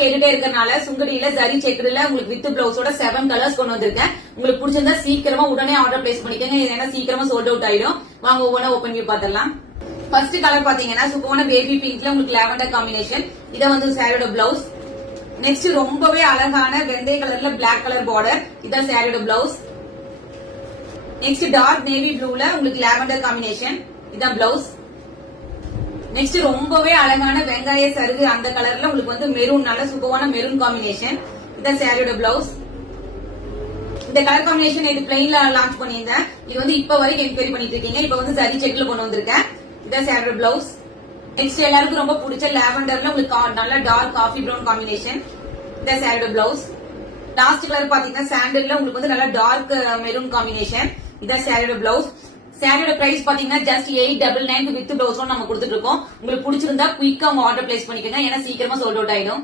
கேட்டுட்டே இருக்கறனால சுங்கடியில ஜரி செக்குல உங்களுக்கு வித் பிளவுஸோட 7 கலர்ஸ் கொண்டு வந்திருக்கேன். உங்களுக்கு பிடிச்சிருந்தா சீக்கிரமா உடனே ஆர்டர் பிளேஸ் பண்ணிக்கோங்க. ஏன்னா சீக்கிரமா சோல்ட் அவுட் ஆயிடும். வாங்க ஒவ்வொன்றா ஓபன் பண்ணி பாத்திரலாம். ஃபர்ஸ்ட் கலர் பாத்தீங்கன்னா சூப்பரான பேபி பிங்க்ல உங்களுக்கு லாவெண்டர் காம்பினேஷன். இத வந்து சாரியோட பிளவுஸ். நெக்ஸ்ட் ரொம்பவே அழகான வெந்தய கலர்ல பிளாக் கலர் பார்டர். இதான் சாரியோட பிளவுஸ். நெக்ஸ்ட் டார்க் நேவி ப்ளூல உங்களுக்கு லாவெண்டர் காம்பினேஷன். இதான் பிளவுஸ். நெக்ஸ்ட் ரொம்பவே அழகான வெங்காய சருகு அந்த கலர்ல உங்களுக்கு வந்து மெரூன் நல்ல சூப்பரான மெரூன் காம்பினேஷன். இதான் சாரியோட பிளவுஸ். இந்த கலர் காம்பினேஷன் இது பிளைன்ல லான்ச் பண்ணியிருந்தேன். இது வந்து இப்ப வரைக்கும் என்கொயரி பண்ணிட்டு இருக்கீங்க. இப்ப வந்து சரி செக்ல கொண்டு வந்திருக்கேன். இதான் சாரியோட பிளவுஸ். நெக்ஸ்ட் எல்லாருக்கும் ரொம்ப பிடிச்ச லாவெண்டர்ல உங்களுக்கு நல்ல டார்க் காஃபி பிரவுன் காம்பினேஷன். இதான் சாரியோட பிளவுஸ். லாஸ்ட் கலர் பாத்தீங்கன்னா சாண்டல்ல உங்களுக்கு வந்து நல்ல டார்க் மெரூன் காம்பினேஷன். இதான் சாரியோட பிளவுஸ். சாரியோட பிரைஸ் பாத்தீங்கன்னா ஜஸ்ட் 899 வித் பிளவுஸ் நம்ம கொடுத்துட்டு இருக்கோம். உங்களுக்கு பிடிச்சிருந்தா குயிக்கா உங்க ஆர்டர் பிளேஸ் பண்ணிக்கோங்க. ஏன்னா சீக்கிரமா சோல்ட் அவுட் ஆயிடும்.